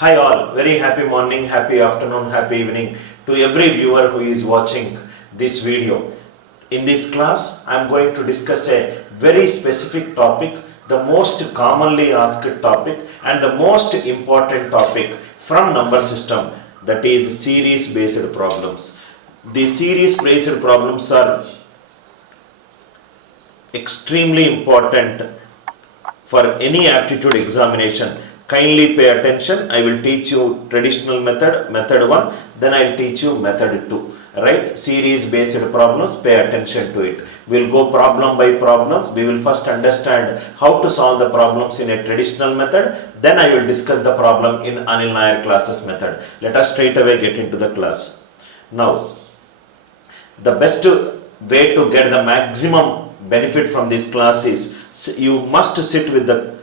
Hi all, very happy morning, happy afternoon, happy evening to every viewer who is watching this video. In this class, I am going to discuss a very specific topic, the most commonly asked topic and the most important topic from number system, that is series based problems. The series based problems are extremely important for any aptitude examination. Kindly pay attention. I will teach you traditional method, method 1, then I will teach you method 2. Right? Series based problems, pay attention to it. We will go problem by problem. We will first understand how to solve the problems in a traditional method. Then I will discuss the problem in Anil Nair classes method. Let us straight away get into the class. Now, the best way to get the maximum benefit from this class is you must sit with the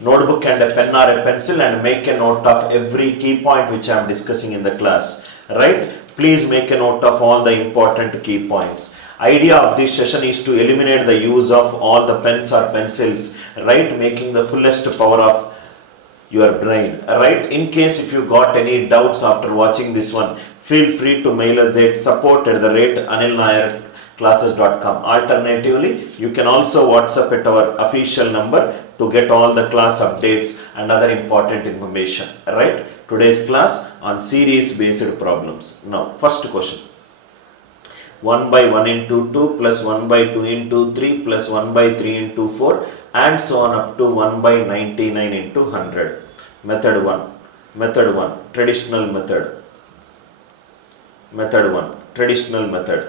notebook and a pen or a pencil and make a note of every key point which I am discussing in the class. Right? Please make a note of all the important key points. Idea of this session is to eliminate the use of all the pens or pencils, right? Making the fullest power of your brain. Right? In case if you got any doubts after watching this one, feel free to mail us at support@anilnairclasses.com. Alternatively, you can also WhatsApp at our official number to get all the class updates and other important information. Right? Today's class on series based problems. Now, first question. 1 by 1 into 2 plus 1 by 2 into 3 plus 1 by 3 into 4 and so on up to 1 by 99 into 100. Method 1. Method 1. Traditional method. Method 1. Traditional method.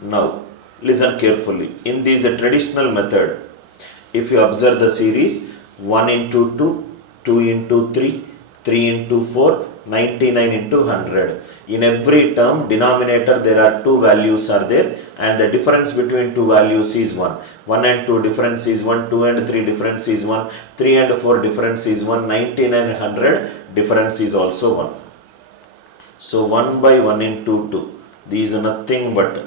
Now, listen carefully. In this traditional method, if you observe the series 1 into 2, 2 into 3, 3 into 4, 99 into 100. In every term, denominator there are two values are there and the difference between two values is 1. 1 and 2 difference is 1, 2 and 3 difference is 1, 3 and 4 difference is 1, 99 and 100 difference is also 1. So 1 by 1 into 2. These are nothing but,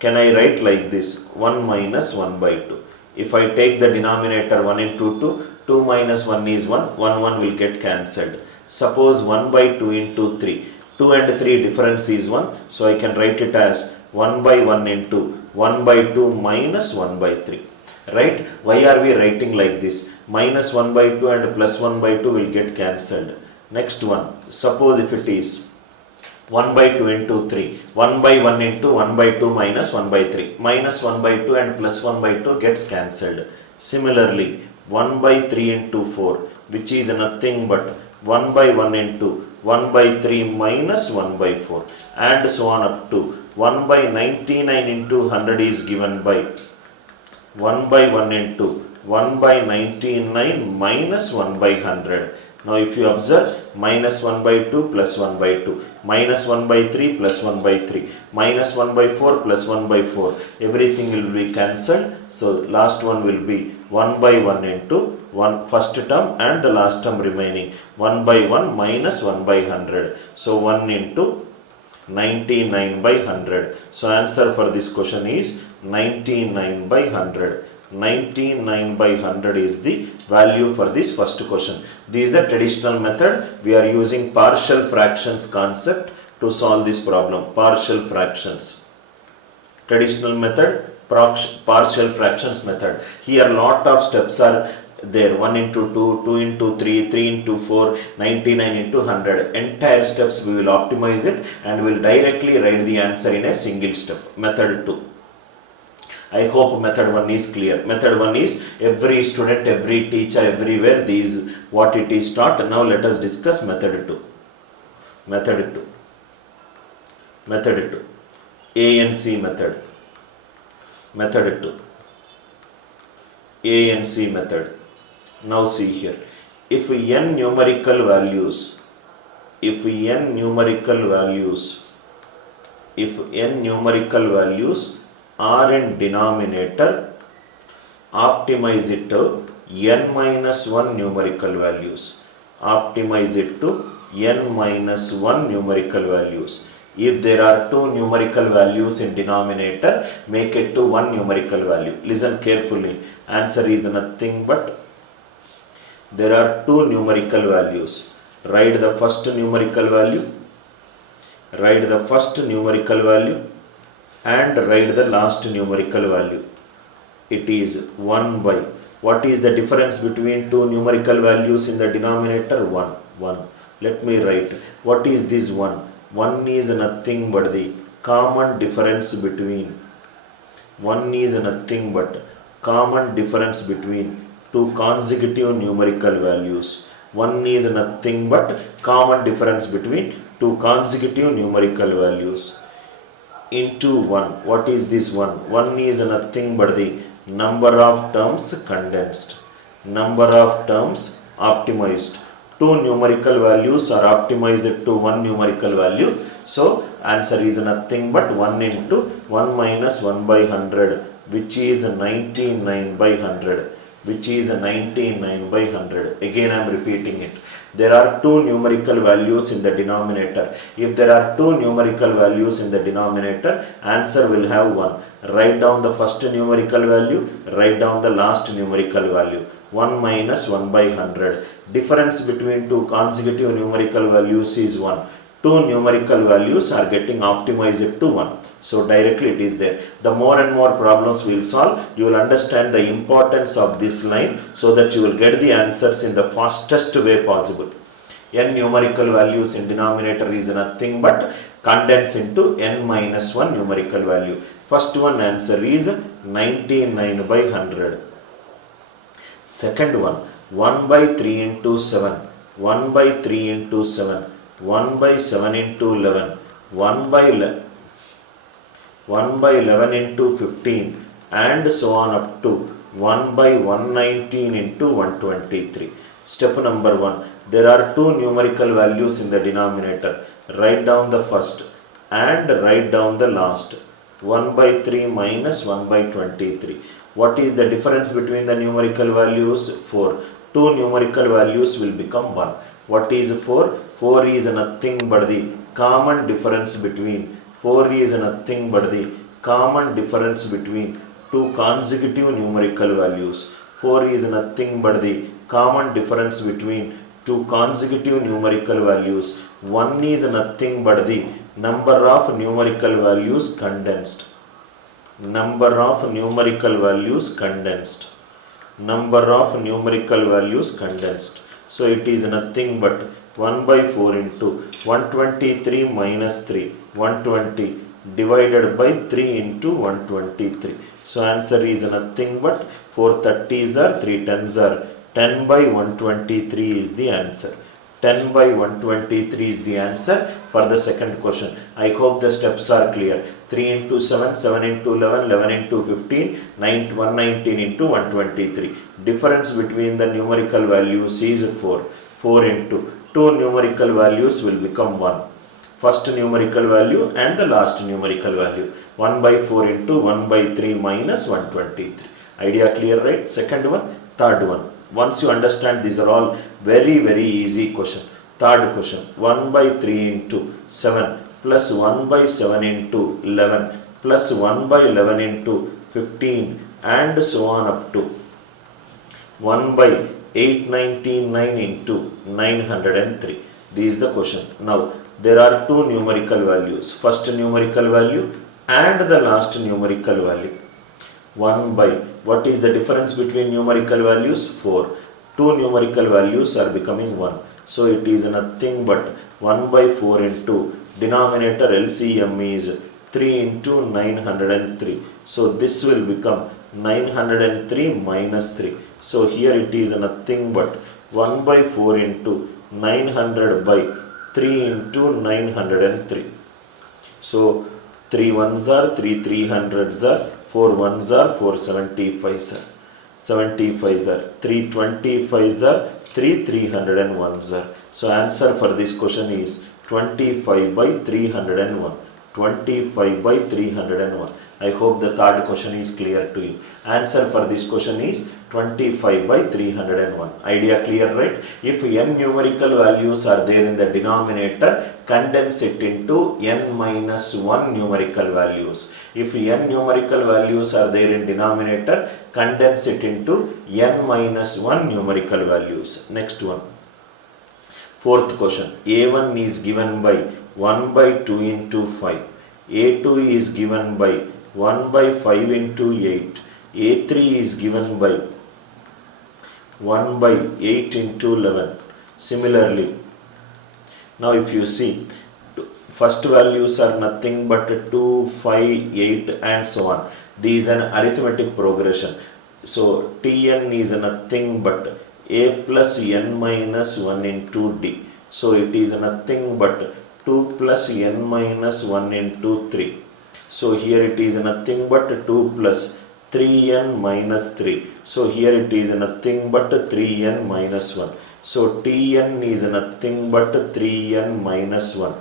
can I write like this, 1 minus 1 by 2. If I take the denominator 1 into 2, 2 minus 1 is 1, 1 will get cancelled. Suppose 1 by 2 into 3, 2 and 3 difference is 1, so I can write it as 1 by 1 into 1 by 2 minus 1 by 3. Right? Why are we writing like this? Minus 1 by 2 and plus 1 by 2 will get cancelled. Next one, suppose if it is 1 by 2 into 3, 1 by 1 into 1 by 2 minus 1 by 3, minus 1 by 2 and plus 1 by 2 gets cancelled. Similarly, 1 by 3 into 4, which is nothing but 1 by 1 into 1 by 3 minus 1 by 4 and so on up to 1 by 99 into 100 is given by 1 by 1 into 1 by 99 minus 1 by 100. Now if you observe, minus 1 by 2 plus 1 by 2, minus 1 by 3 plus 1 by 3, minus 1 by 4 plus 1 by 4, everything will be cancelled. So last one will be 1 by 1 into first term and the last term remaining 1 by 1 minus 1 by 100. So 1 into 99 by 100. So answer for this question is 99 by 100. 99 by 100 is the value for this first question. This is the traditional method. We are using partial fractions concept to solve this problem. Partial fractions. Traditional method, partial fractions method. Here lot of steps are there. 1 into 2, 2 into 3, 3 into 4, 99 into 100. Entire steps we will optimize it and we will directly write the answer in a single step. Method 2. I hope method 1 is clear. Method 1 is every student, every teacher, everywhere, these what it is taught. Now let us discuss method 2. Method 2. Method 2. ANC method. Method 2. ANC method. Now see here. If n numerical values are in denominator, optimize it to n minus 1 numerical values. Optimize it to n minus 1 numerical values. If there are two numerical values in denominator, make it to one numerical value. Listen carefully. Answer is nothing but there are two numerical values. Write the first numerical value, write the first numerical value and write the last numerical value. It is 1 by, what is the difference between two numerical values in the denominator? 1. Let me write, what is this 1? 1 is nothing but the common difference between, 1 is nothing but common difference between two consecutive numerical values. 1 is nothing but common difference between two consecutive numerical values. Into 1, what is this 1? 1 is nothing but the number of terms condensed, number of terms optimized. Two numerical values are optimized to one numerical value. So answer is nothing but 1 into 1 minus 1 by 100, which is 99 by 100, which is 99 by 100. Again I am repeating it. There are two numerical values in the denominator. If there are two numerical values in the denominator, answer will have 1. Write down the first numerical value, write down the last numerical value. 1 minus 1 by 100. Difference between two consecutive numerical values is 1. Two numerical values are getting optimized to 1. So directly it is there. The more and more problems we will solve, you will understand the importance of this line so that you will get the answers in the fastest way possible. N numerical values in denominator is nothing but condense into n minus 1 numerical value. First one answer is 99 by 100. Second one, 1 by 3 into 7, 1 by 3 into 7, 1 by 7 into 11, 1 by 11 into 15 and so on up to 1 by 119 into 123. Step number 1. There are two numerical values in the denominator. Write down the first and write down the last. 1 by 3 minus 1 by 23. What is the difference between the numerical values? 4. Two numerical values will become 1. What is 4? 4 is nothing but the common difference between, 4 is nothing but the common difference between two consecutive numerical values. 4 is nothing but the common difference between two consecutive numerical values. 1 is nothing but the number of numerical values condensed. Number of numerical values condensed. Number of numerical values condensed. So it is nothing but 1 by 4 into 123 minus 3, 120 divided by 3 into 123. So answer is nothing but 4 30s are 3 10s are 10 by 123 is the answer. 10 by 123 is the answer for the second question. I hope the steps are clear. 3 into 7, 7 into 11, 11 into 15, 119 into 123. Difference between the numerical values is 4. 4 into two numerical values will become 1. First numerical value and the last numerical value. 1 by 4 into 1 by 3 minus 123. Idea clear, right? Second one. Third one. Once you understand, these are all very easy question. Third question. 1 by 3 into 7 plus 1 by 7 into 11 plus 1 by 11 into 15 and so on up to 1 by 899 into 903. This is the question. Now, there are two numerical values. First numerical value and the last numerical value. 1 by, what is the difference between numerical values? 4. Two numerical values are becoming 1. So it is nothing but 1 by 4 into denominator LCM is 3 into 903. So this will become 903 minus 3. So here it is nothing but 1 by 4 into 900 by 3 into 903. So 3 ones are 3 300s are 4 ones are 4 75s are 75s are 3 25s are 3 301s are. So answer for this question is 25 by 301. 25 by 301. I hope the third question is clear to you. Answer for this question is 25 by 301. Idea clear, right? If n numerical values are there in the denominator, condense it into n minus 1 numerical values. If n numerical values are there in denominator, condense it into n minus 1 numerical values. Next one. Fourth question. A1 is given by 1 by 2 into 5. A2 is given by 1 by 5 into 8. A3 is given by 1 by 8 into 11. Similarly, now if you see, first values are nothing but 2, 5, 8 and so on. This is an arithmetic progression. So Tn is nothing but a plus n minus 1 into d. So it is nothing but 2 plus n minus 1 into 3. So here it is nothing but 2 plus 3n minus 3. So here it is nothing but 3n minus 1. So Tn is nothing but 3n minus 1.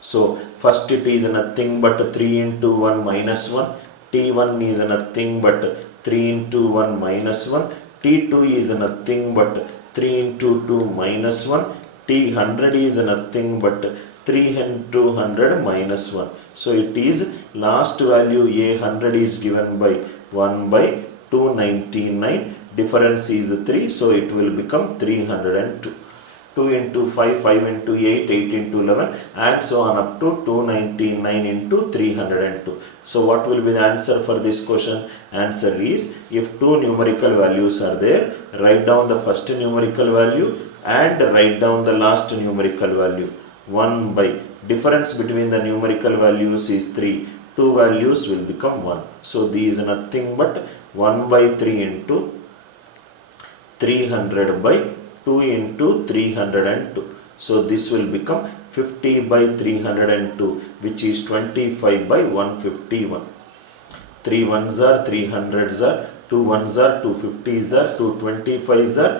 So first it is nothing but 3 into 1 minus 1. T1 is nothing but 3 into 1 minus 1. T2 is nothing but 3 into 2 minus 1. T100 is nothing but 3 into 100 minus 1. So it is last value A100 is given by 1 by 299. Difference is 3. So it will become 302. 2 into 5, 5 into 8, 8 into 11 and so on up to 299 into 302. So what will be the answer for this question? Answer is, if two numerical values are there, write down the first numerical value and write down the last numerical value. 1 by difference between the numerical values is 3. Two values will become 1. So these is nothing but 1 by 3 into 300 by 2 into 302. So this will become 50 by 302, which is 25 by 151. 3 ones are 300s are, 2 ones are 250s are, 2 25s are,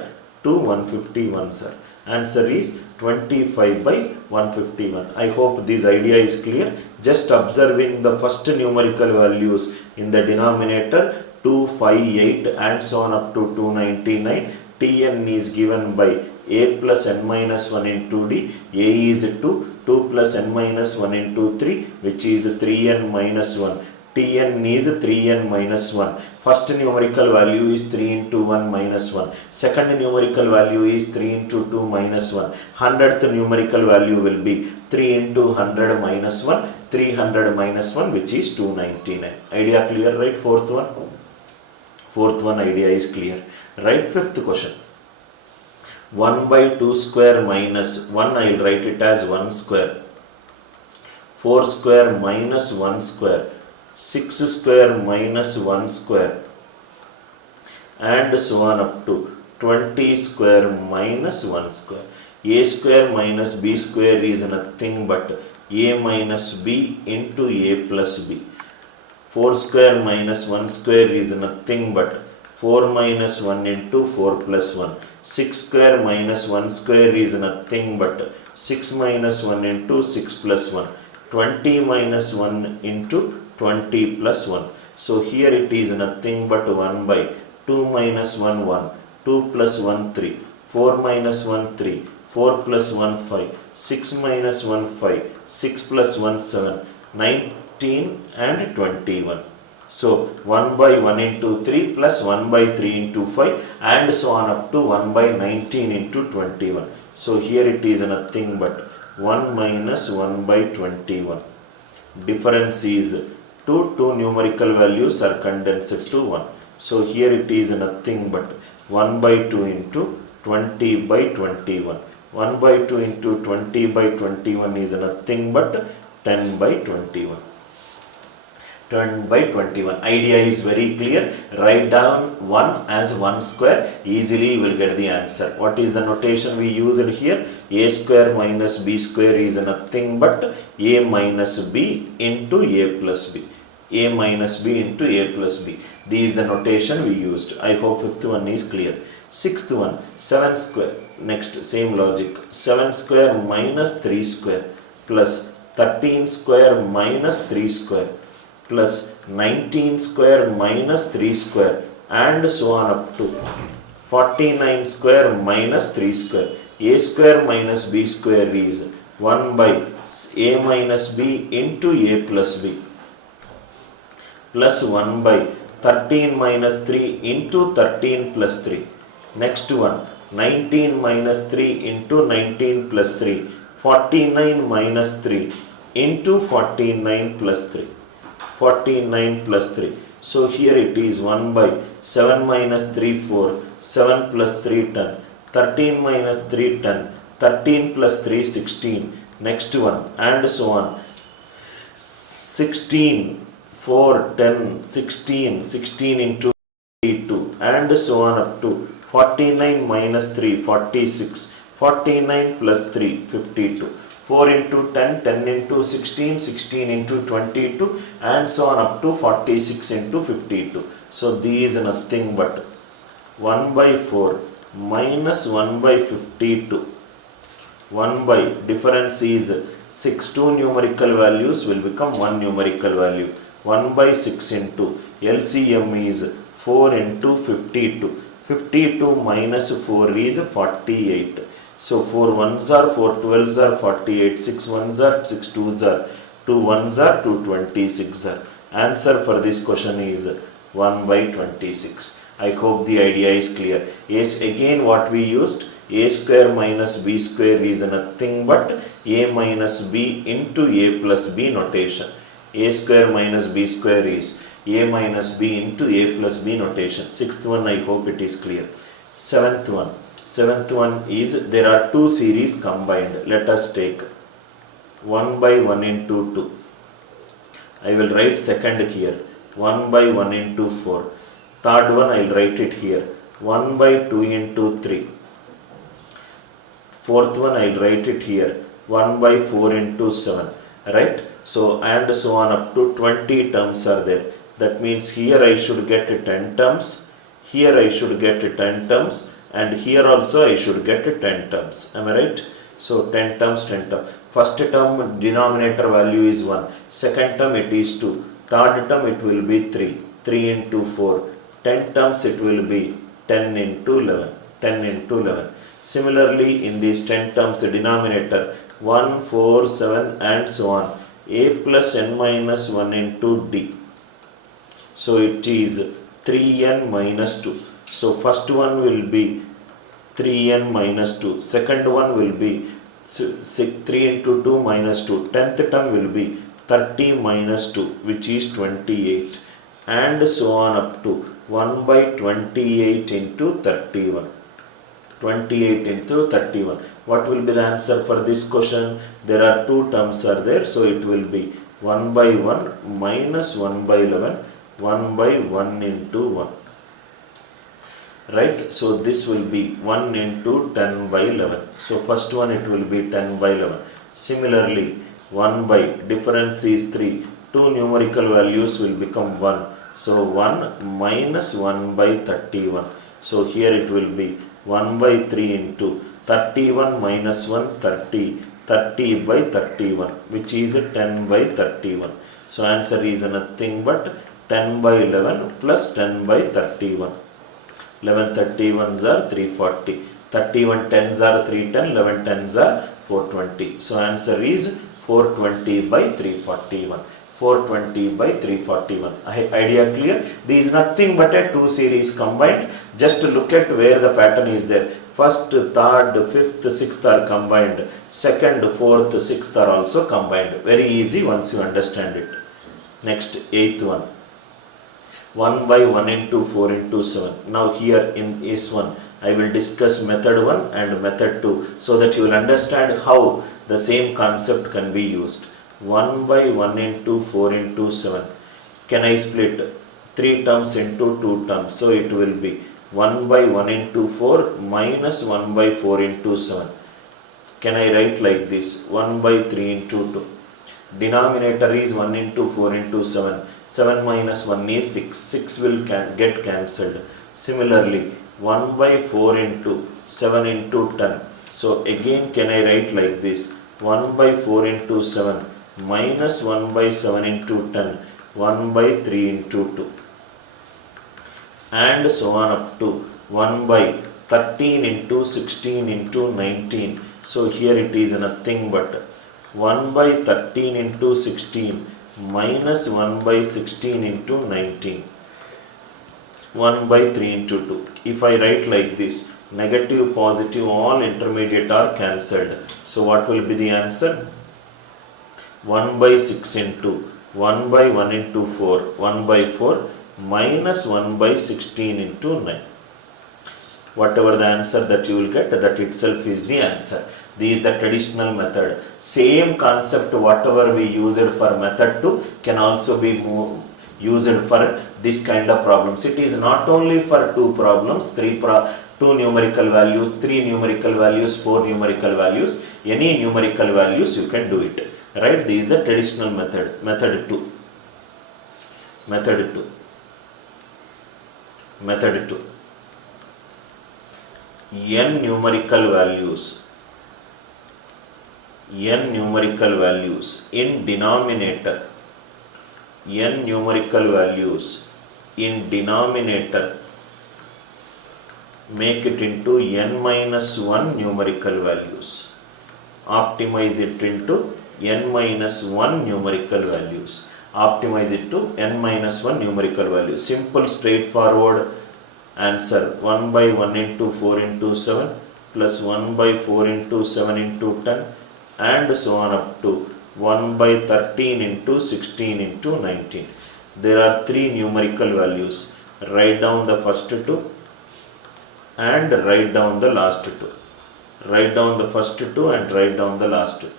2 151s are. Answer is 25 by 151. I hope this idea is clear. Just observing the first numerical values in the denominator 2, 5, 8 and so on up to 299. Tn is given by a plus n minus 1 into d. A is 2, 2 plus n minus 1 into 3, which is 3n minus 1. Tn is 3n minus 1. First numerical value is 3 into 1 minus 1. Second numerical value is 3 into 2 minus 1. 100th numerical value will be 3 into 100 minus 1. 300 minus 1, which is 299. Idea clear, right? Fourth one. Fourth one idea is clear. Right? Fifth question. 1 by 2 square minus 1, I will write it as 1 square. 4 square minus 1 square. 6 square minus 1 square. And so on up to 20 square minus 1 square. A square minus b square is nothing but a minus b into a plus b. 4 square minus 1 square is nothing but 4 minus 1 into 4 plus 1. 6 square minus 1 square is nothing but 6 minus 1 into 6 plus 1. 20 minus 1 into 20 plus 1. So here it is nothing but 1 by 2 minus 1 1. 2 plus 1 3. 4 minus 1 3. 4 plus 1 5. 6 minus 1 5. 6 plus 1 7. 19 and 21. So 1 by 1 into 3 plus 1 by 3 into 5 and so on up to 1 by 19 into 21. So here it is nothing but 1 minus 1 by 21. Difference is two numerical values are condensed to 1. So here it is nothing but 1 by 2 into 20 by 21. 1 by 2 into 20 by 21 is nothing but 10 by 21. 10 by 21. Idea is very clear. Write down 1 as 1 square. Easily you will get the answer. What is the notation we used here? A square minus b square is nothing but a minus b into a plus b. A minus b into a plus b. This is the notation we used. I hope fifth one is clear. Sixth one, 7 square. Next, same logic. 7 square minus 3 square plus 13 square minus 3 square plus 19 square minus 3 square and so on up to 49 square minus 3 square. A square minus b square is 1 by a minus b into a plus b plus 1 by 13 minus 3 into 13 plus 3. Next one, 19 minus 3 into 19 plus 3. 49 minus 3 into 49 plus 3. 49 plus 3. So here it is 1 by 7 minus 3 4. 7 plus 3 10. 13 minus 3 10. 13 plus 3 16. Next one and so on. 16 4 10 16 16 into 2 and so on up to 49 minus 3 46. 49 plus 3 52. 4 into 10 10 into 16 16 into 22 and so on up to 46 into 52. So these are nothing but 1 by 4 minus 1 by 52. 1 by difference is 6. Two numerical values will become one numerical value. 1 by 6 into LCM is 4 into 52. 52 minus 4 is 48. So 4 1s are 4 12s are 48. 6 1s are 6 2s are 2 1s are 2 26 are. Answer for this question is 1 by 26. I hope the idea is clear. Yes, again what we used, a square minus b square is nothing but a minus b into a plus b notation. A square minus b square is a minus b into a plus b notation. Sixth one, I hope it is clear. Seventh one is there are two series combined. Let us take 1 by 1 into 2. I will write second here. 1 by 1 into 4. Third one I will write it here. 1 by 2 into 3. Fourth one I will write it here. 1 by 4 into 7. Right? So and so on up to 20 terms are there. That means here I should get 10 terms. Here I should get 10 terms. And here also I should get 10 terms. Am I right? So 10 terms, 10 terms. First term denominator value is 1. Second term it is 2. Third term it will be 3. 3 into 4. 10 terms it will be 10 into 11. 10 into 11. Similarly in these 10 terms denominator 1, 4, 7 and so on. A plus n minus 1 into d. So it is 3n minus 2. So first one will be 3n minus 2. Second one will be 3 into 2 minus 2. 10th term will be 30 minus 2 which is 28. And so on up to 1 by 28 into 31. 28 into 31. What will be the answer for this question? There are two terms are there. So it will be 1 by 1 minus 1 by 11. 1 by 1 into 1. Right? So this will be 1 into 10 by 11. So first one it will be 10 by 11. Similarly 1 by difference is 3. Two numerical values will become 1. So 1 minus 1 by 31. So here it will be 1 by 3 into 31 minus 1 30. 30 by 31 which is 10 by 31. So answer is nothing but 10 by 11 plus 10 by 31. 11 31s are 340. 31 10s are 310. 11 10s are 420. So answer is 420 by 341. 420 by 341. Idea clear? This is nothing but a two series combined. Just look at where the pattern is there. First, third, fifth, sixth are combined. Second, fourth, sixth are also combined. Very easy once you understand it. Next, eighth one. 1 by 1 into 4 into 7. Now here in this one, I will discuss method 1 and method 2 so that you will understand how the same concept can be used. 1 by 1 into 4 into 7. Can I split 3 terms into 2 terms? So it will be 1 by 1 into 4 minus 1 by 4 into 7. Can I write like this? 1 by 3 into 2. Denominator is 1 into 4 into 7. 7 minus 1 is 6. 6 will get cancelled. Similarly, 1 by 4 into 7 into 10. So again can I write like this? 1 by 4 into 7 minus 1 by 7 into 10. 1 by 3 into 2, and so on up to 1 by 13 into 16 into 19. So here it is nothing but 1 by 13 into 16 minus 1 by 16 into 19. 1 by 3 into 2. If I write like this, negative, positive, all intermediate are cancelled. So what will be the answer? 1 by 6 into 1 by 1 into 4, 1 by 4 minus 1 by 16 into 9. Whatever the answer that you will get, that itself is the answer. This is the traditional method. Same concept, whatever we used for method 2 can also be used for this kind of problems. It is not only for 2 problems, 2 numerical values, 3 numerical values, 4 numerical values. Any numerical values you can do it. Right? This is the traditional method. Method 2. Method 2. Method 2. N numerical values. N numerical values in denominator. N numerical values in denominator. Make it into n minus 1 numerical values. Optimize it into n minus 1 numerical values. Optimize it to n minus 1 numerical values. Simple, straightforward answer. 1 by 1 into 4 into 7 plus 1 by 4 into 7 into 10 and so on up to 1 by 13 into 16 into 19. There are 3 numerical values. Write down the first 2 and write down the last 2. Write down the first 2 and write down the last 2.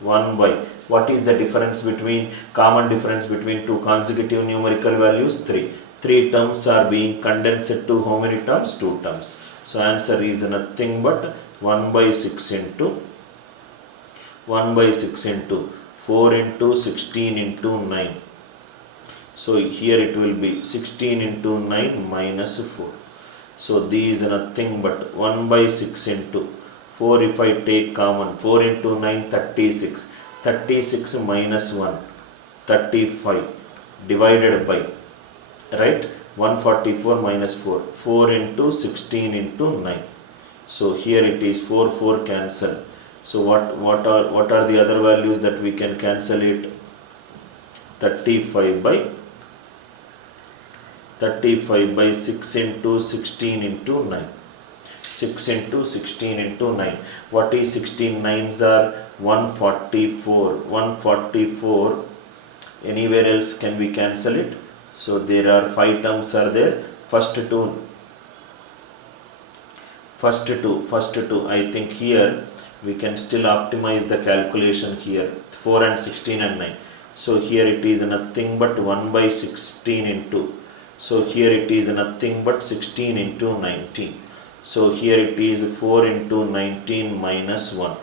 1 by, what is the difference between, common difference between 2 consecutive numerical values? 3. 3 terms are being condensed to how many terms? 2 terms. So answer is nothing but 1 by 6 into 4 into 16 into 9. So here it will be 16 into 9 minus 4. So these is nothing but 1 by 6 into 4. If I take common, 4 into 9, 36. 36 minus 1, 35 divided by, right, 144 minus 4. 4 into 16 into 9. So here it is 4, 4 cancel. So what are the other values that we can cancel it? 35 by 6 into 16 into 9. 6 into 16 into 9. What is 16 9s are 144. 144. Anywhere else can we cancel it? So there are 5 terms are there. First two. I think here we can still optimize the calculation here. 4 and 16 and 9. So here it is nothing but 1 by 16 into. So here it is nothing but 16 into 19. So here it is 4 into 19 minus 1.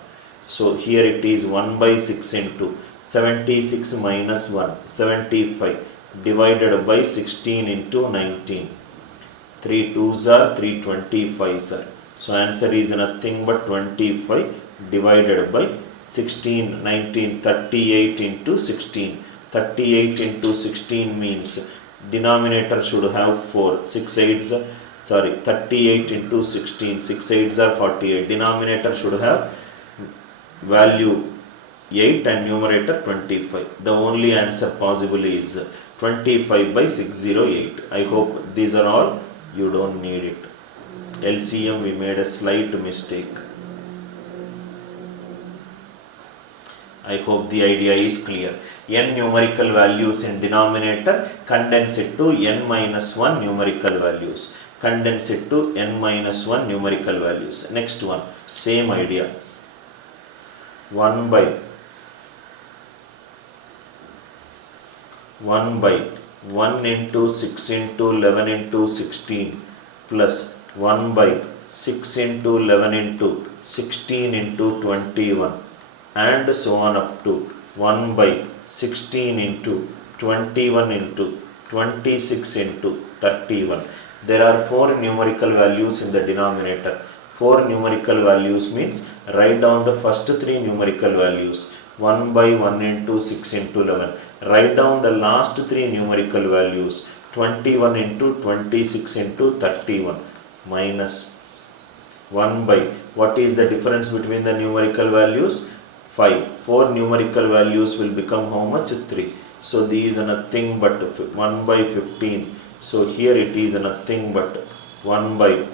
So here it is 1 by 6 into 76 minus 1, 75 divided by 16 into 19. 3 2s are 3 25s are. So answer is nothing but 25 divided by 16, 19, 38 into 16. 38 into 16 means denominator should have 4. 6 8s, 38 into 16. 6 8s are 48. Denominator should have value 8 and numerator 25. The only answer possible is 25 by 608. I hope these are all. You don't need it. LCM we made a slight mistake. I hope the idea is clear. N numerical values in denominator, condense it to n minus 1 numerical values. Condense it to n minus 1 numerical values. Next one, same idea. 1 by 1 into 6 into 11 into 16 plus 1 by 6 into 11 into 16 into 21 and so on up to 1 by 16 into 21 into 26 into 31. There are 4 numerical values in the denominator. 4 numerical values means write down the first 3 numerical values. 1 by 1 into 6 into 11. Write down the last three numerical values. 21 into 26 into 31 minus 1 by, what is the difference between the numerical values? 5. 4 numerical values will become how much? 3. So these are nothing but 1 by 15. So here it is nothing but 1 by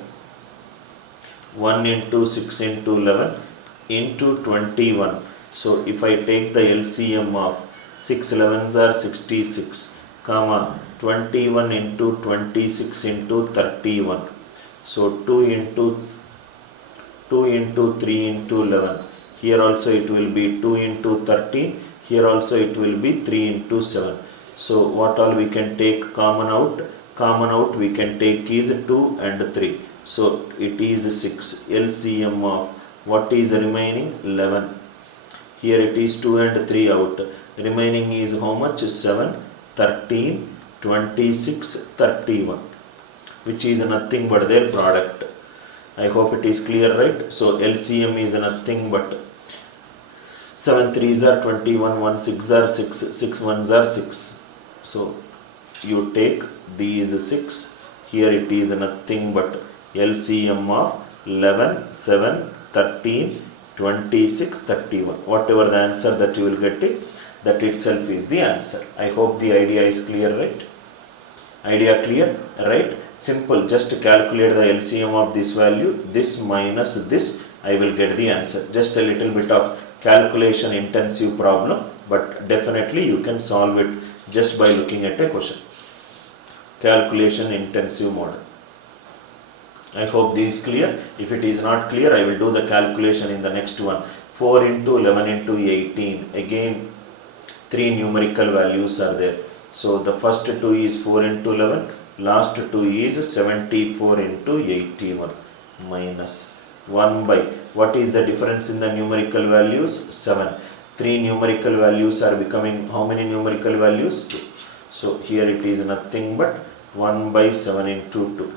1 into 6 into 11 into 21. So if I take the LCM of 6 11s are 66, comma 21 into 26 into 31. So 2 into 3 into 11. Here also it will be 2 into 13. Here also it will be 3 into 7. So what all we can take common out? Common out we can take is 2 and 3. So it is 6. LCM of what is remaining? 11. Here it is 2 and 3 out. Remaining is how much? 7, 13, 26, 31. Which is nothing but their product. I hope it is clear, right? So LCM is nothing but 7 3s are 21, 1 6 are 6, 6 1s are 6. So you take these 6. Here it is nothing but LCM of 11, 7, 13, 26, 31. Whatever the answer that you will get, that itself is the answer. I hope the idea is clear, right? Idea clear, right? Simple, just calculate the LCM of this value, this minus this, I will get the answer. Just a little bit of calculation intensive problem, but definitely you can solve it just by looking at a question. Calculation intensive model. I hope this is clear. If it is not clear, I will do the calculation in the next one. 4 into 11 into 18. Again, 3 numerical values are there. So the first 2 is 4 into 11. Last 2 is 74 into 81 minus 1 by, what is the difference in the numerical values? 7. 3 numerical values are becoming how many numerical values? 2. So here it is nothing but 1 by 7 into 2.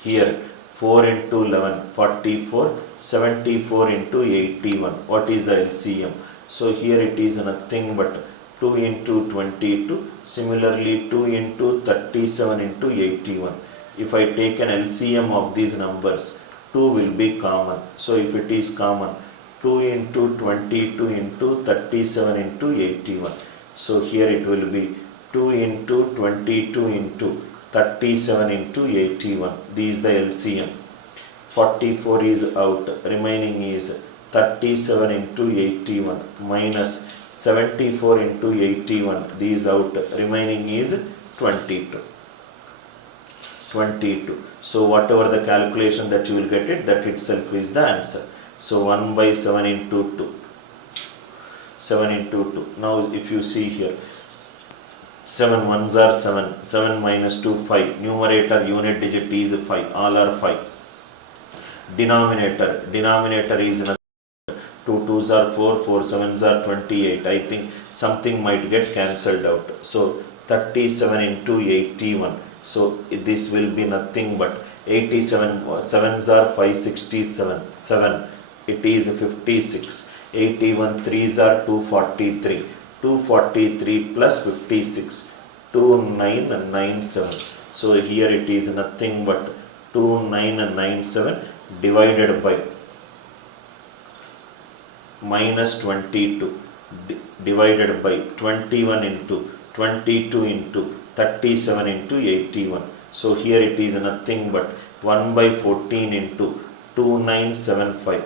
Here 4 into 11, 44, 74 into 81. What is the LCM? So here it is nothing but 2 into 22. Similarly 2 into 37 into 81. If I take an LCM of these numbers, 2 will be common. So if it is common, 2 into 22 into 37 into 81. So here it will be 2 into 22 into 37 into 81. This is the LCM. 44 is out. Remaining is 37 into 81 minus 74 into 81. These out. Remaining is 22. 22. So whatever the calculation that you will get it, that itself is the answer. So 1 by 7 into 2. 7 into 2. Now if you see here, 7 1s are 7. 7 minus 2, 5. Numerator unit digit is 5. All are 5. Denominator is 2 2s are 4. 4 7s are 28. I think something might get cancelled out. So 37 into 81. So this will be nothing but 87. 7s are 567. 7. It is 56. 81 3s are 243. 243 plus 56, 2997. So here it is nothing but 2997 divided by minus 22 divided by 21 into 22 into 37 into 81. So here it is nothing but 1 by 14 into 2975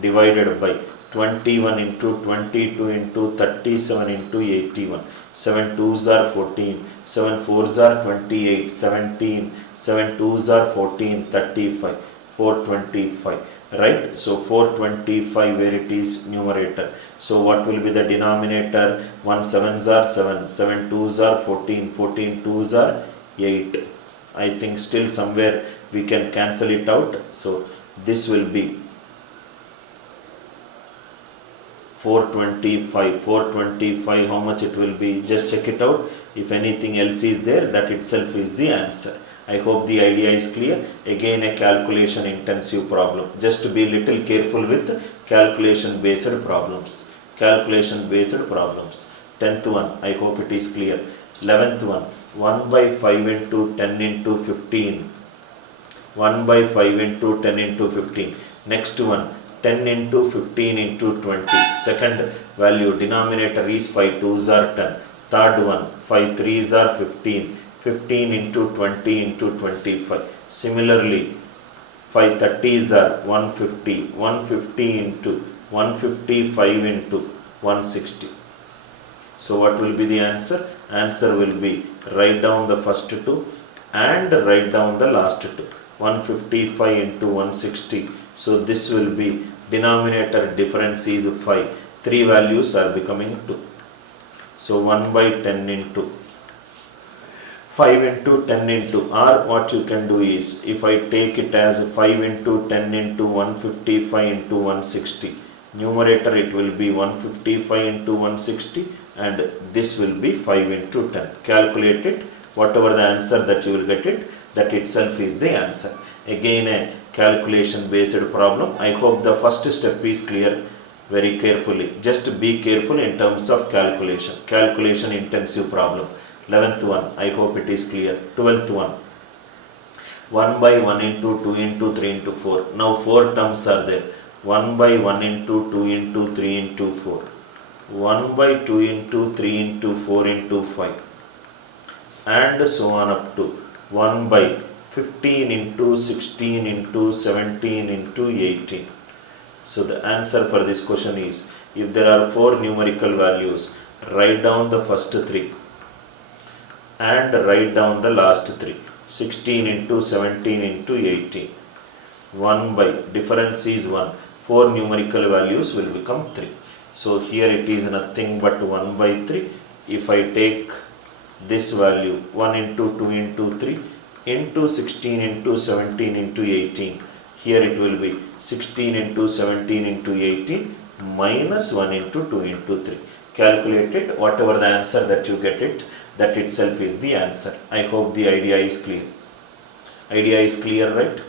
divided by 21 into 22 into 37 into 81. 7 2s are 14. 7 4s are 28. 17. 7 2s are 14. 35. 425. Right? So 425 where it is numerator. So what will be the denominator? 1 7s are 7. 7 2s are 14. 14 2s are 8. I think still somewhere we can cancel it out. So this will be 425. 425, how much it will be? Just check it out. If anything else is there, that itself is the answer. I hope the idea is clear. Again a calculation intensive problem. Just to be little careful with calculation based problems. calculation based problems. 10th one, I hope it is clear. 11th one, 1 by 5 into 10 into 15. 1 by 5 into 10 into 15. Next one, 10 into 15 into 20. Second value, denominator is 5 2s are 10. Third one, 5 3s are 15. 15 into 20 into 25. Similarly, 5 30s are 150. 150 into 155 into 160. So what will be the answer? Answer will be, write down the first two and write down the last two. 155 into 160. So this will be, denominator difference is 5. 3 values are becoming 2. So 1 by 10 into 5 into 10 into, or what you can do is, if I take it as 5 into 10 into 155 into 160, numerator it will be 155 into 160 and this will be 5 into 10. Calculate it, whatever the answer that you will get it, that itself is the answer. Again a calculation based problem. I hope the first step is clear very carefully. Just be careful in terms of calculation. Calculation intensive problem. 11th one, I hope it is clear. 12th one, 1 by 1 into 2 into 3 into 4. Now 4 terms are there. 1 by 1 into 2 into 3 into 4. 1 by 2 into 3 into 4 into 5. And so on up to 1 by 15 into 16 into 17 into 18. So the answer for this question is, if there are 4 numerical values, write down the first 3 and write down the last 3. 16 into 17 into 18. 1 by, difference is 1. 4 numerical values will become 3. So here it is nothing but 1 by 3. If I take this value, 1 into 2 into 3 into 16 into 17 into 18. Here it will be 16 into 17 into 18 minus 1 into 2 into 3. Calculate it, whatever the answer that you get it, that itself is the answer. I hope the idea is clear. Idea is clear, right?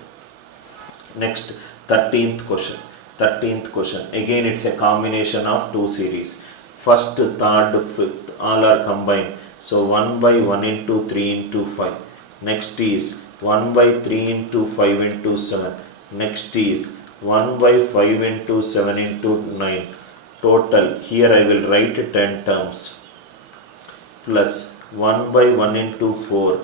Next, 13th question. 13th question. Again it's a combination of 2 series. First, third, fifth, all are combined. So 1 by 1 into 3 into 5. Next is 1 by 3 into 5 into 7. Next is 1 by 5 into 7 into 9. Total, here I will write 10 terms. Plus 1 by 1 into 4.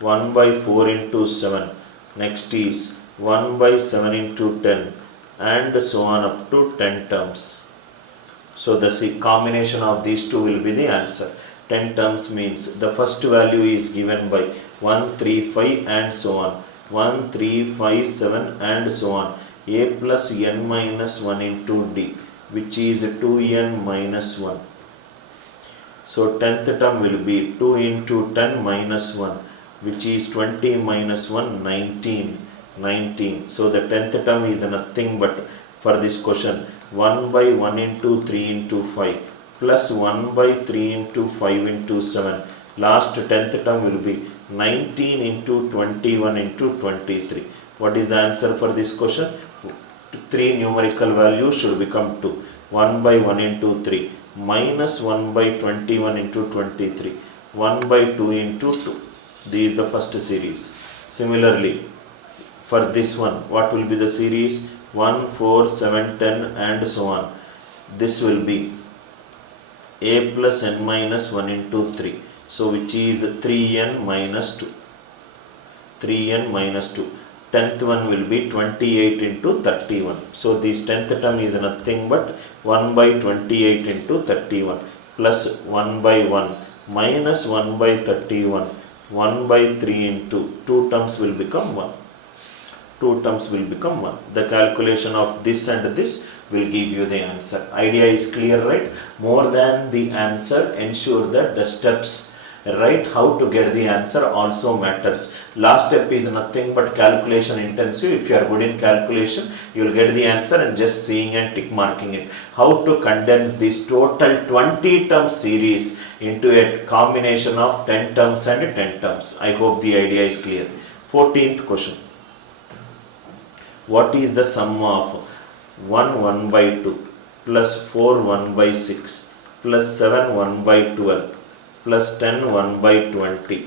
1 by 4 into 7. Next is 1 by 7 into 10. And so on up to 10 terms. So the combination of these two will be the answer. 10 terms means the first value is given by 1, 3, 5 and so on. 1, 3, 5, 7 and so on. A plus n minus 1 into d, which is 2n minus 1. So 10th term will be 2 into 10 minus 1, which is 20 minus 1, 19. 19. So the 10th term is nothing but, for this question, 1 by 1 into 3 into 5 plus 1 by 3 into 5 into 7. Last 10th term will be 19 into 21 into 23. What is the answer for this question? 3 numerical values should become 2. 1 by 1 into 3 minus 1 by 21 into 23. 1 by 2 into 2. This is the first series. Similarly, for this one, what will be the series? 1, 4, 7, 10 and so on. This will be a plus n minus 1 into 3. So which is 3n minus 2. 3n minus 2. 10th one will be 28 into 31. So this 10th term is nothing but 1 by 28 into 31 plus 1 by 1 minus 1 by 31. 1 by 3 into 2 terms will become 1. 2 terms will become 1. The calculation of this and this will give you the answer. Idea is clear, right? More than the answer, ensure that the steps, right, how to get the answer also matters. Last step is nothing but calculation intensive. If you are good in calculation, you will get the answer and just seeing and tick marking it. How to condense this total 20 term series into a combination of 10 terms and 10 terms. I hope the idea is clear. 14th question. What is the sum of 1 1 by 2 plus 4 1 by 6 plus 7 1 by 12 plus 10 1 by 20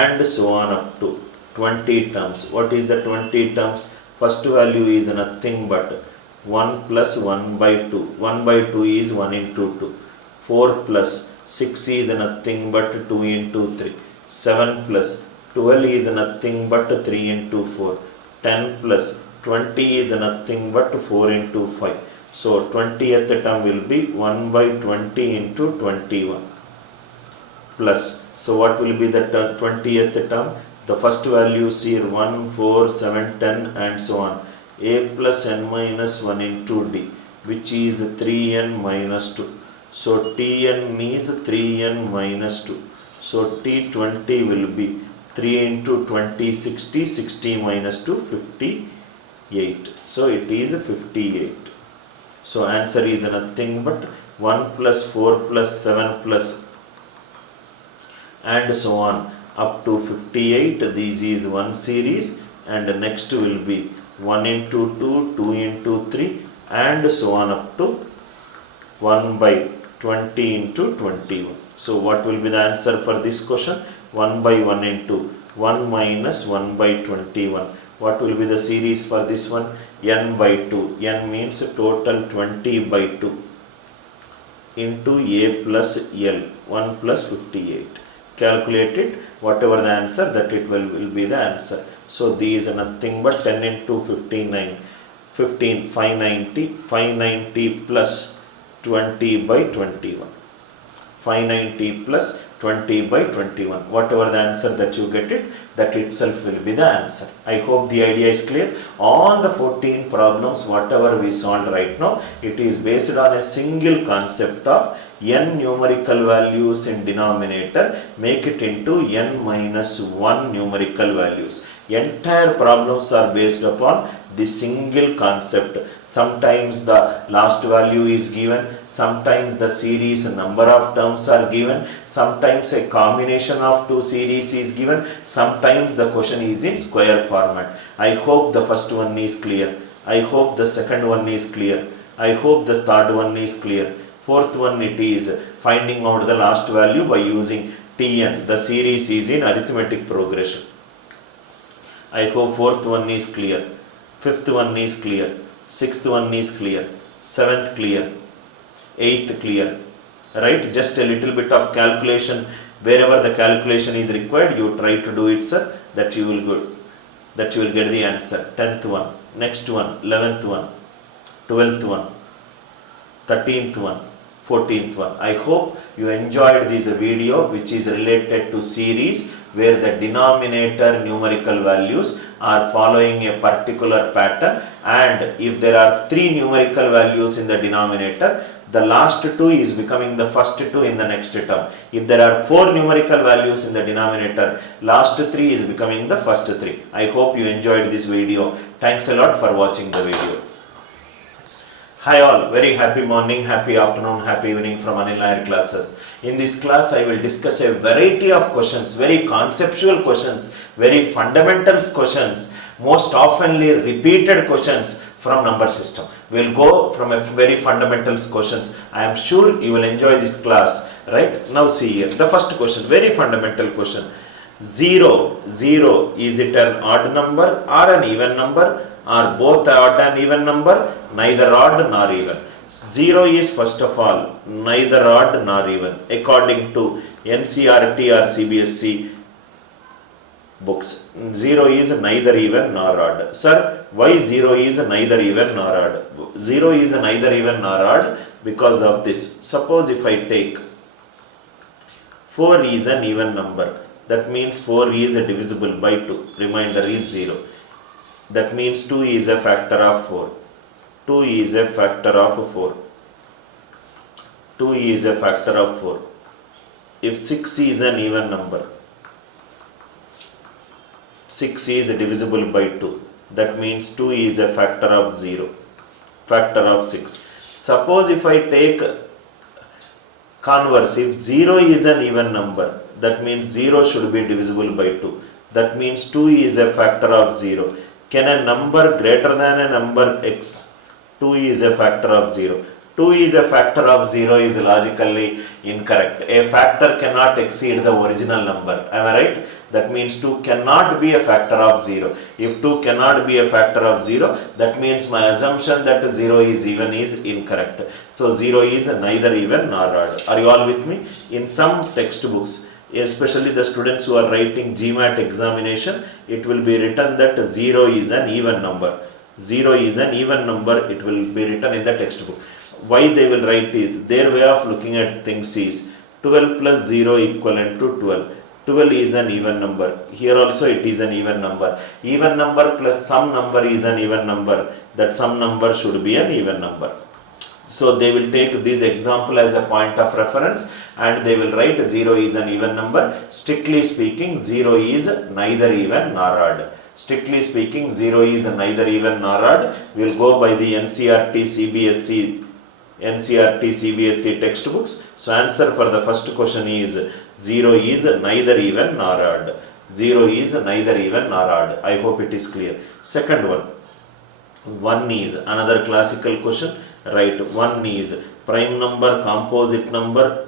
and so on up to 20 terms. What is the 20 terms? First value is nothing but 1 plus 1 by 2. 1 by 2 is 1 into 2. 4 plus 6 is nothing but 2 into 3. 7 plus 12 is nothing but 3 into 4. 10 plus 20 is nothing but 4 into 5. So 20th term will be 1 by 20 into 21 plus. So what will be the 20th term? The first values here 1, 4, 7, 10 and so on. A plus n minus 1 into d, which is 3n minus 2. So Tn is 3n minus 2. So T20 will be 3 into 20, 60, 60 minus 2, 58. So it is 58. So answer is nothing but 1 plus 4 plus 7 plus and so on up to 58. This is one series, and next will be 1 into 2, 2 into 3 and so on up to 1 by 20 into 21. So what will be the answer for this question? 1 by 1 into 1 minus 1 by 21. What will be the series for this one? N by 2. N means total 20 by 2 into A plus L, 1 plus 58. Calculate it, whatever the answer, that it will be the answer. So these are nothing but 10 into 59, 15, 590, 590 plus 20 by 21. 590 plus 20 by 21. Whatever the answer that you get it, that itself will be the answer. I hope the idea is clear. All the 14 problems, whatever we solved right now, it is based on a single concept of n numerical values in denominator, make it into n minus 1 numerical values. Entire problems are based upon the single concept. Sometimes the last value is given, sometimes the series number of terms are given, sometimes a combination of two series is given, sometimes the question is in square format. I hope the first one is clear. I hope the second one is clear. I hope the third one is clear. Fourth one, it is finding out the last value by using Tn. The series is in arithmetic progression. I hope fourth one is clear. Fifth one is clear. Sixth one is clear. Seventh clear. Eighth clear. Right? Just a little bit of calculation. Wherever the calculation is required, you try to do it, sir. That you will get the answer. 10th one. Next one. 11th one. 12th one. 13th one. 14th one. I hope you enjoyed this video, which is related to series where the denominator numerical values are following a particular pattern, and if there are 3 numerical values in the denominator, the last 2 is becoming the first 2 in the next term. If there are 4 numerical values in the denominator, last 3 is becoming the first 3. I hope you enjoyed this video. Thanks a lot for watching the video. Hi all, very happy morning, happy afternoon, happy evening from Anil Nair classes. In this class, I will discuss a variety of questions, very conceptual questions, very fundamental questions, most oftenly repeated questions from number system. We will go from a very fundamental questions. I am sure you will enjoy this class. Right? Now see here, the first question, very fundamental question. 0, is it an odd number or an even number? Are both odd and even number? Neither odd nor even. 0 is first of all neither odd nor even according to NCERT or CBSE books. 0 is neither even nor odd. Sir, why 0 is neither even nor odd? 0 is neither even nor odd because of this. Suppose if I take 4 is an even number. That means 4 is divisible by 2. Remainder is 0. That means 2 is a factor of 4. 2 is a factor of 4. 2 is a factor of 4. If 6 is an even number, 6 is divisible by 2. That means 2 is a factor of 0. Factor of 6. Suppose if I take converse, if 0 is an even number, that means 0 should be divisible by 2. That means 2 is a factor of 0. Can a number greater than a number x? 2 is a factor of 0. 2 2 is a factor of 0 is logically incorrect. A factor cannot exceed the original number. Am I right? That means 2 cannot be a factor of 0. If 2 cannot be a factor of 0, that means my assumption that 0 is even is incorrect. So 0 is neither even nor odd. Are you all with me? In some textbooks, especially the students who are writing GMAT examination, it will be written that 0 is an even number. 0 is an even number, it will be written in the textbook. Why they will write is, their way of looking at things is 12 plus 0 equivalent to 12. 12 is an even number. Here also it is an even number. Even number plus some number is an even number. That some number should be an even number. So they will take this example as a point of reference and they will write 0 is an even number. Strictly speaking, 0 is neither even nor odd. Strictly speaking, 0 is neither even nor odd. We will go by the NCERT CBSE textbooks. So answer for the first question is 0 is neither even nor odd. 0 is neither even nor odd. I hope it is clear. Second one. 1 is another classical question. Right. 1 is prime number, composite number,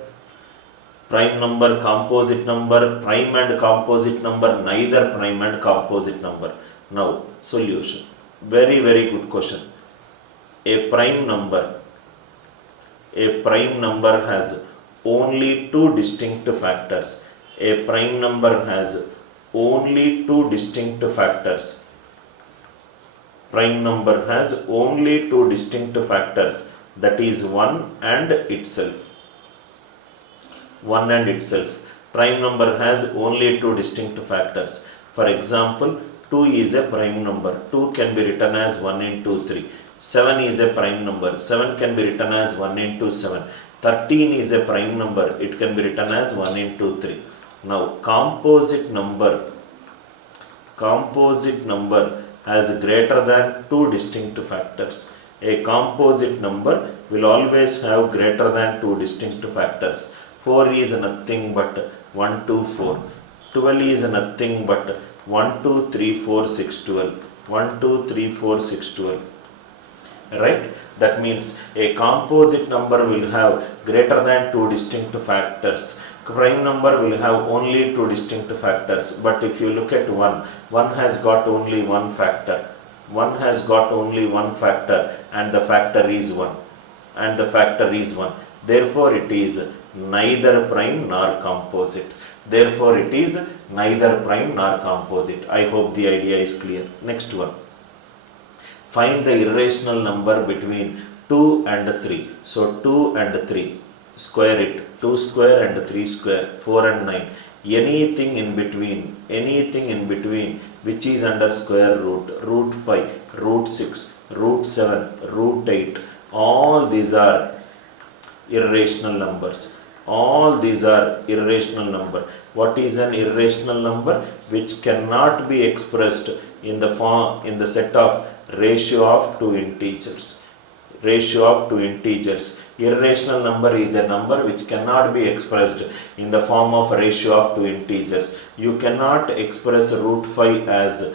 prime and composite number, neither prime and composite number. Now, solution. Very, very good question. A prime number has only two distinct factors. A prime number has only two distinct factors. Prime number has only two distinct factors, that is 1 and itself. 1 and itself. Prime number has only two distinct factors. For example, 2 is a prime number. 2 can be written as 1 into 3. 7 is a prime number. 7 can be written as 1 into 7. 13 is a prime number. It can be written as 1 into 3. Now, composite number has greater than two distinct factors. A composite number will always have greater than two distinct factors. 4 is nothing but 1, 2, 4. 12 is nothing but 1, 2, 3, 4, 6, 12. 1, 2, 3, 4, 6, 12. Right? That means a composite number will have greater than two distinct factors. Prime number will have only two distinct factors. But if you look at 1 has got only one factor. 1 has got only one factor and the factor is 1. Therefore, it is neither prime nor composite. I hope the idea is clear. Next one. Find the irrational number between 2 and 3. So 2 and 3. Square it. 2 square and 3 square. 4 and 9. Anything in between which is under square root. Root 5, root 6, root 7, root 8. All these are irrational numbers. What is an irrational number? Which cannot be expressed in the set of ratio of two integers. Irrational number is a number which cannot be expressed in the form of ratio of two integers. You cannot express root 5 as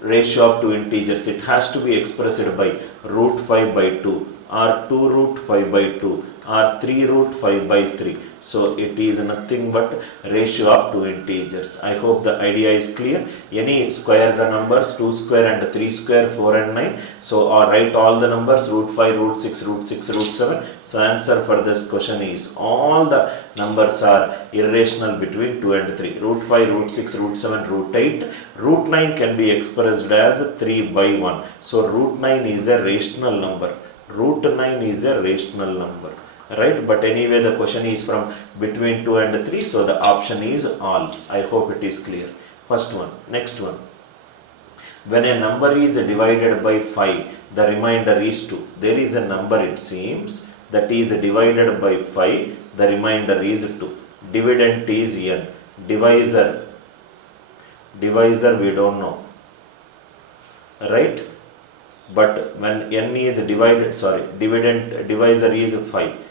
ratio of two integers. It has to be expressed by root 5 by 2 or 2 root 5 by 2 or 3 root 5 by 3. So it is nothing but ratio of two integers. I hope the idea is clear. Any square the numbers 2 square and 3 square, 4 and 9. So write all the numbers root 5, root 6, root 6, root 7. So answer for this question is all the numbers are irrational between 2 and 3. Root 5, root 6, root 7, root 8. Root 9 can be expressed as 3 by 1. So root 9 is a rational number. Right, but anyway the question is from between 2 and 3, so the option is all. I hope it is clear. First one. Next one. When a number is divided by 5, the remainder is 2. There is a number, it seems, that is divided by 5, the remainder is 2. Dividend is n. Divisor we don't know. Right? But when n is divided, divisor is 5.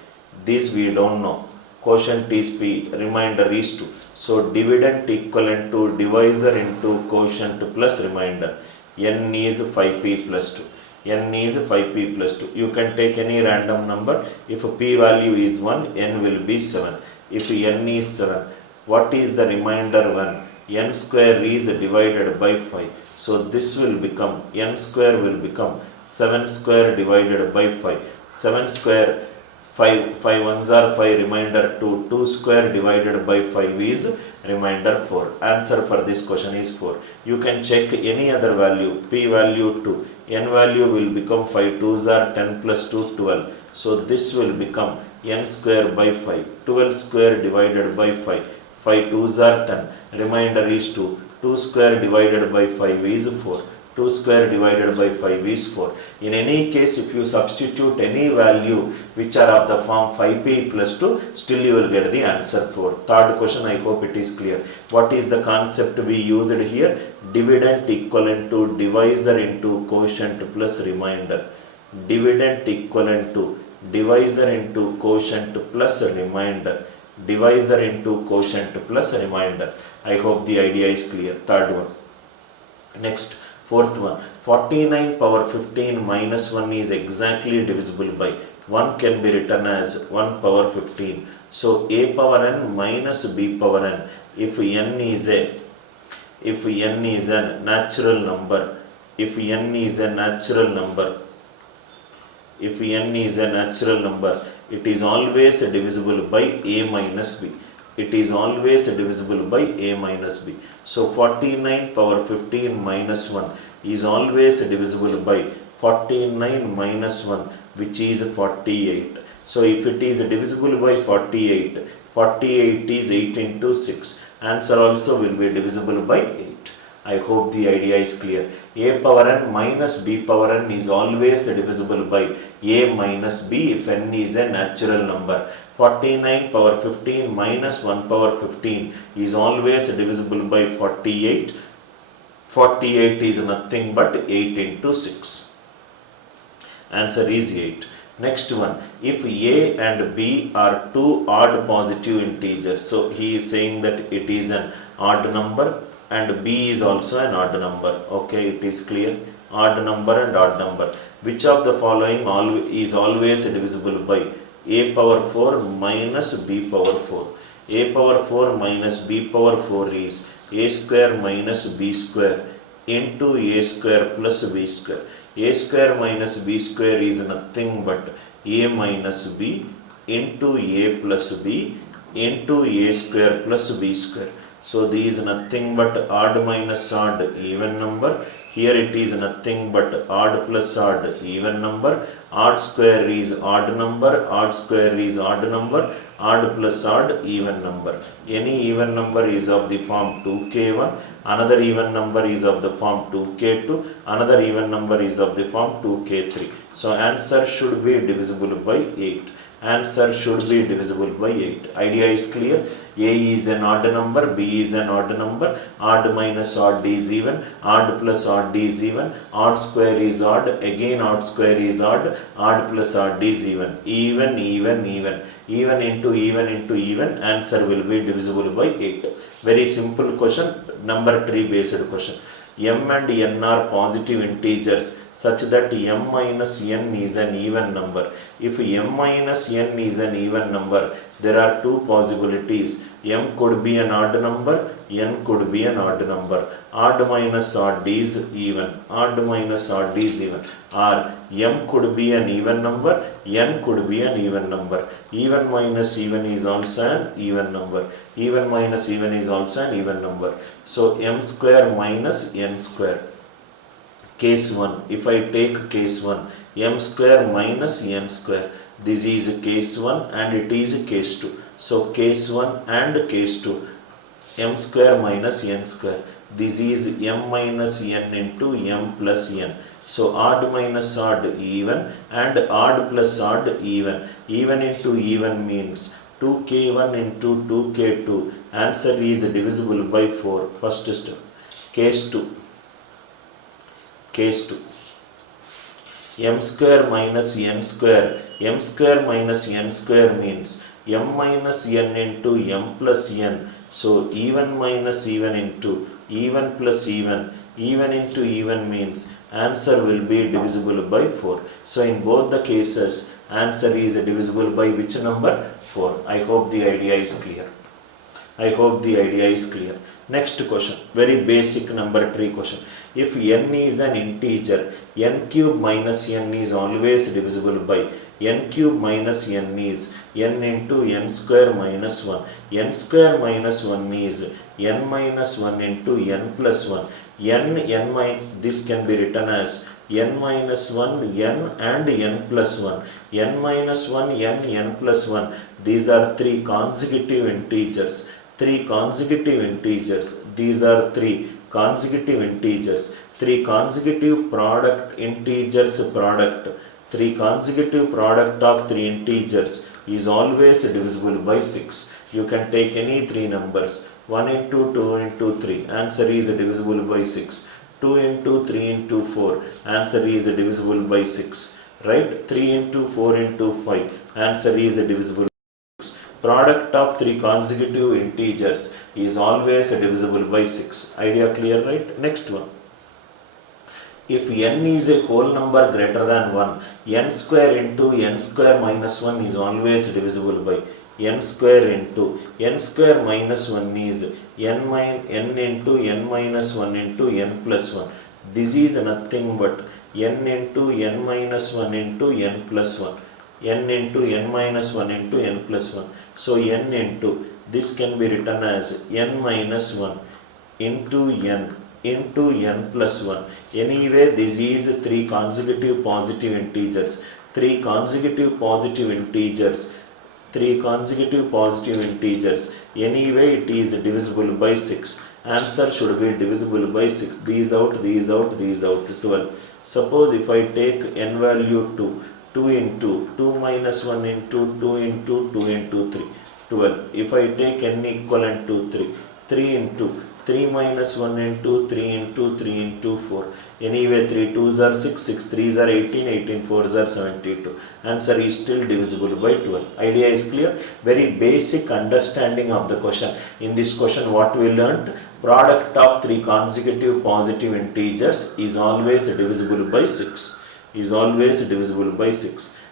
This we don't know. Quotient is p, remainder is 2. So dividend equivalent to divisor into quotient plus remainder. N is 5p plus 2. n is 5p plus 2. You can take any random number. If p value is 1, n will be 7. If n is 7, what is the remainder 1? N square is divided by 5. So this will become, n square will become 7 square divided by 5. 7 square, 5 ones are 5, remainder 2. 2 square divided by 5 is remainder 4. Answer for this question is 4. You can check any other value. P value 2. N value will become 5. 2s are 10 plus 2, 12. So this will become n square by 5. 12 square divided by 5. 5 2s are 10. Remainder is 2. 2 square divided by 5 is 4. 2 square divided by 5 is 4. In any case, if you substitute any value which are of the form 5p plus 2, still you will get the answer 4. Third question, I hope it is clear. What is the concept we used here? Dividend equivalent to divisor into quotient plus remainder. Dividend equivalent to divisor into quotient plus remainder. Divisor into quotient plus remainder. I hope the idea is clear. Third one. Next, fourth one. 49 power 15 minus 1 is exactly divisible by 1 can be written as 1 power 15. So a power n minus b power n. If n is a natural number, if n is a natural number, if n is a natural number, it is always divisible by a minus b. It is always divisible by a minus b. So 49 power 15 minus 1 is always divisible by 49 minus 1, which is 48. So if it is divisible by 48, 48 is 8 into 6. Answer also will be divisible by 8. I hope the idea is clear. A power n minus b power n is always divisible by a minus b if n is a natural number. 49 power 15 minus 1 power 15 is always divisible by 48. 48 is nothing but 8 into 6. Answer is 8. Next one. If a and b are two odd positive integers, so he is saying that it is an odd number and b is also an odd number. Okay, it is clear. Odd number and odd number. Which of the following is always divisible by a power 4 minus b power 4? A power 4 minus b power 4 is a square minus b square into a square plus b square. A square minus b square is nothing but a minus b into a plus b into a square plus b square. So these is nothing but odd minus odd even number. Here it is nothing but odd plus odd even number. Odd square is odd number. Odd square is odd number. Odd plus odd even number. Any even number is of the form 2k1. Another even number is of the form 2k2. Another even number is of the form 2k3. So answer should be divisible by 8. Answer should be divisible by 8. Idea is clear. A is an odd number, b is an odd number, odd minus odd is even, odd plus odd is even, odd square is odd, again odd square is odd, odd plus odd is even. Even, even, even. Even into even, answer will be divisible by 8. Very simple question, number tree based question. M and n are positive integers such that m minus n is an even number. If m minus n is an even number, there are two possibilities. M could be an odd number, n could be an odd number. Odd minus odd is even. Odd minus odd is even. Or m could be an even number, n could be an even number. Even minus even is also an even number. Even minus even is also an even number. So m square minus n square. Case 1. If I take case 1, m square minus n square. This is case 1 and it is case 2. So case 1 and case 2. M square minus n square. This is m minus n into m plus n. So odd minus odd even and odd plus odd even. Even into even means 2k1 into 2k2. Answer is divisible by 4. First step. Case 2. Case 2. M square minus n square. M square minus n square means m minus n into m plus n. So even minus even into even plus even. Even into even means answer will be divisible by 4. So in both the cases, answer is divisible by which number? 4. I hope the idea is clear. I hope the idea is clear. Next question, very basic number tree question. If n is an integer, n cube minus n is always divisible by n cube minus n is n into n square minus 1. N square minus 1 is n minus 1 into n plus 1. This can be written as n minus 1, n and n plus 1. n minus 1, n plus 1. These are three consecutive integers. These are three consecutive integers. Three consecutive product of three integers is always divisible by 6. You can take any three numbers. 1 into 2 into 3. Answer is divisible by 6. 2 into 3 into 4. Answer is divisible by 6. Right? 3 into 4 into 5. Answer is divisible. Product of three consecutive integers is always divisible by 6. Idea clear, right? Next one. If n is a whole number greater than 1, n square into n square minus 1 is always divisible by n square into n square minus 1 is n into n minus 1 into n plus 1. This is nothing but n into n minus 1 into n plus 1. n into n minus 1 into n plus 1. So n into, this can be written as n minus 1 into n plus 1. Anyway, this is three consecutive positive integers. Three consecutive positive integers. Anyway, it is divisible by 6. Answer should be divisible by 6. These out, 12. Suppose if I take n value 2 into 2 minus 1 into 2 into 2 into 3, 12. If I take n equivalent to 3 into 3 minus 1 into 3 into 3 into 4. Anyway, 3 2s are 6, 6 3s are 18, 18 4s are 72. Answer is still divisible by 12. Idea is clear? Very basic understanding of the question. In this question, what we learned? Product of three consecutive positive integers is always divisible by 6.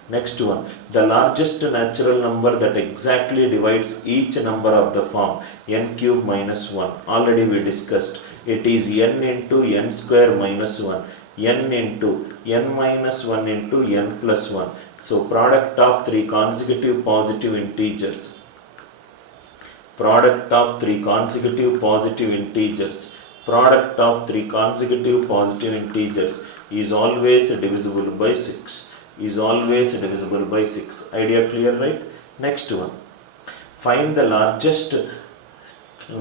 Next one, the largest natural number that exactly divides each number of the form n cube minus 1. Already we discussed. It is n into n square minus 1. n into n minus 1 into n plus 1. So product of three consecutive positive integers. Product of three consecutive positive integers is always divisible by 6. Idea clear, right? Next one. Find the largest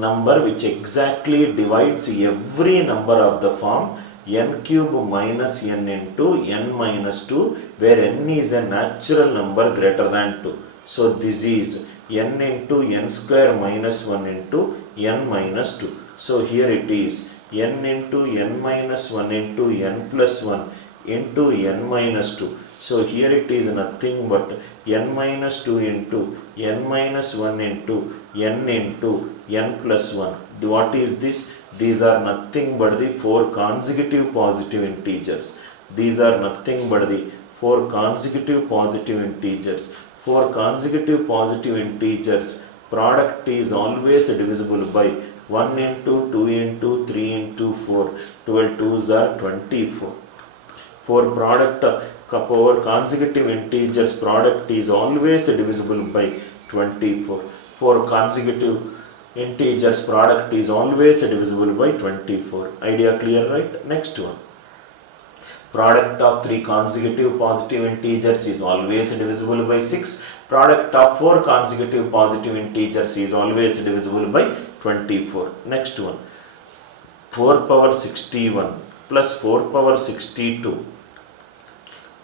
number which exactly divides every number of the form n cube minus n into n minus 2, where n is a natural number greater than 2. So this is n into n square minus 1 into n minus 2. So here it is n into n minus 1 into n plus 1 into n minus 2. So here it is nothing but n minus 2 into n minus 1 into n plus 1. What is this? These are nothing but the four consecutive positive integers. Four consecutive positive integers. Product is always divisible by 1 into 2 into 3 into 4. 12 2s are 24. For product our consecutive integers, product is always divisible by 24. For consecutive integers, product is always divisible by 24. Idea clear, right? Next one. Product of three consecutive positive integers is always divisible by 6. Product of four consecutive positive integers is always divisible by 24. Next one. 4 power 61 plus 4 power 62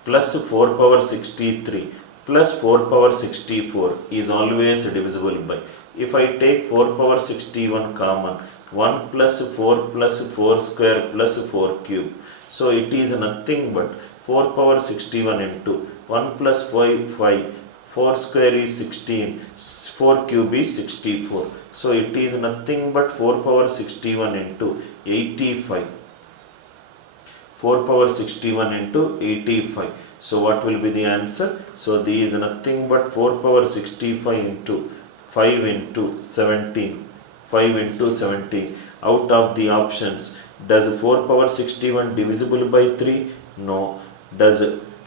plus 4 power 63 plus 4 power 64 is always divisible by. If I take 4 power 61 common, 1 plus 4 square plus 4 cube. So it is nothing but 4 power 61 into 1 plus 5, 4 square is 16, 4 cube is 64. So it is nothing but 4 power 61 into 85. 4 power 61 into 85. So what will be the answer? So this is nothing but 4 power 65 into 5 into 17. 5 into 17. Out of the options, does 4 power 61 divisible by 3? No. Does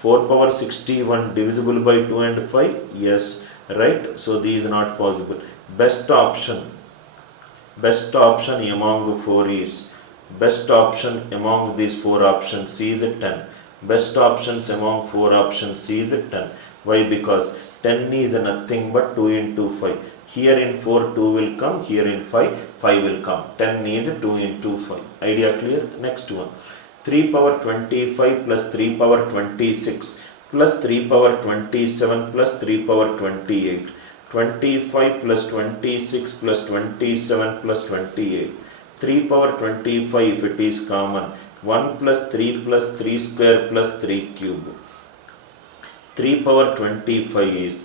4 power 61 divisible by 2 and 5? Yes. Right? So these is not possible. Best option among 4 is, best option among these 4 options is 10. Best options among 4 options is 10. Why? Because 10 is nothing but 2 into 5. Here in 4 2 will come, here in 5 will come. 10 is 2 into 5. Idea clear? Next one. 3 power 25 plus 3 power 26 plus 3 power 27 plus 3 power 28. 25 plus 26 plus 27 plus 28. 3 power 25 if it is common. 1 plus 3 square plus 3 cube. 3 power 25 is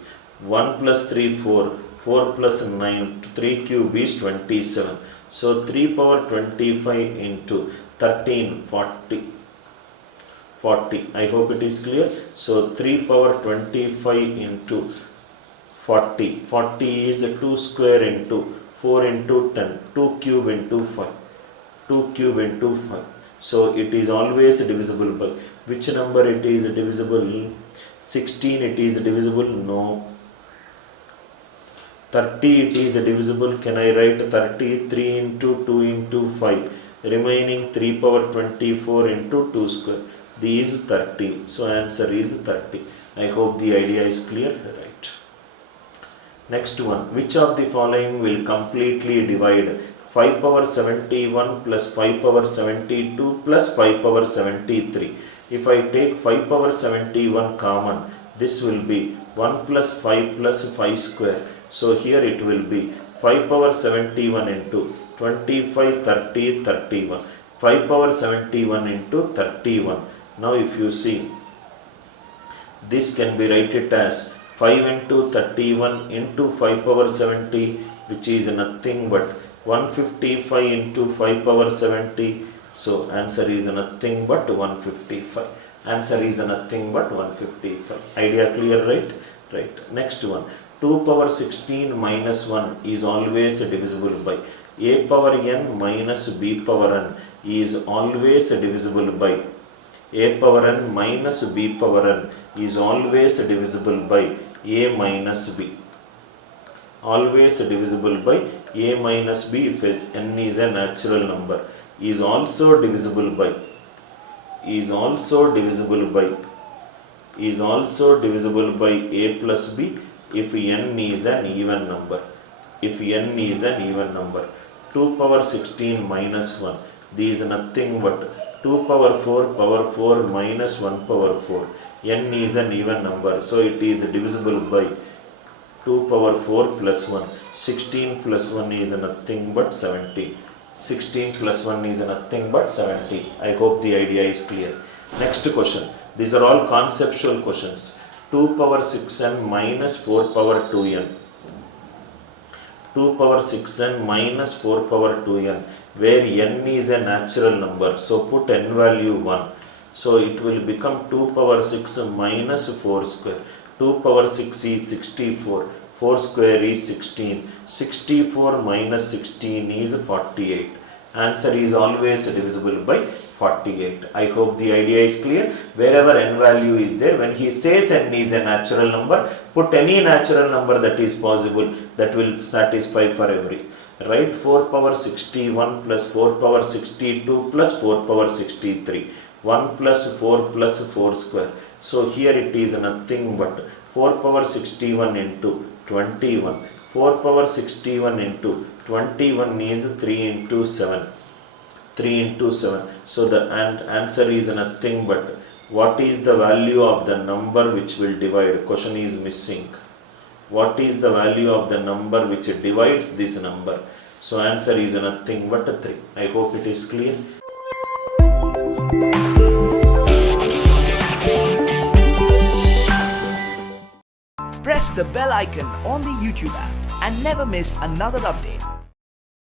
1 plus 3 4. 4 plus 9, 3 cube is 27. So 3 power 25 into 13, 40. 40. I hope it is clear. So 3 power 25 into 40. 40 is 2 square into 4 into 10. 2 cube into 5. 2 cube into 5. So it is always divisible by. Which number it is divisible? 16 it is divisible? No. 30 it is divisible. Can I write 30? 3 into 2 into 5. Remaining 3 power 24 into 2 square. This is 30. So answer is 30. I hope the idea is clear. Right. Next one. Which of the following will completely divide 5 power 71 plus 5 power 72 plus 5 power 73? If I take 5 power 71 common, this will be 1 plus 5 square. So here it will be 5 power 71 into 25, 30, 31. 5 power 71 into 31. Now if you see, this can be written as 5 into 31 into 5 power 70, which is nothing but 155 into 5 power 70. So answer is nothing but 155. Answer is nothing but 155. Idea clear, right? Right. Next one. 2 power 16 minus 1 is always divisible by. A power n minus b power n is always divisible by. A power n minus b power n is always divisible by a minus b. Always divisible by a minus b if n is a natural number. Is also divisible by. Is also divisible by. Is also divisible by a plus b if n is an even number. If n is an even number. 2 power 16 minus 1. This is nothing but 2 power 4 minus 1 power 4. N is an even number. So it is divisible by 2 power 4 plus 1. 16 plus 1 is nothing but 70. 16 plus 1 is nothing but 70. I hope the idea is clear. Next question. These are all conceptual questions. 2 power 6n minus 4 power 2n. 2 power 6n minus 4 power 2n, where n is a natural number. So put n value 1. So it will become 2 power 6 minus 4 square. 2 power 6 is 64. 4 square is 16. 64 minus 16 is 48. Answer is always divisible by 48. I hope the idea is clear. Wherever n value is there, when he says n is a natural number, put any natural number that is possible that will satisfy for every. Right? 4 power 61 plus 4 power 62 plus 4 power 63. 1 plus 4 square. So here it is nothing but 4 power 61 into 21. 4 power 61 into 21 is 3 into 7. 3 into 7. So the answer is nothing but what is the value of the number which will divide? Question is missing. What is the value of the number which divides this number? So answer is nothing but 3. I hope it is clear. Press the bell icon on the YouTube app and never miss another update.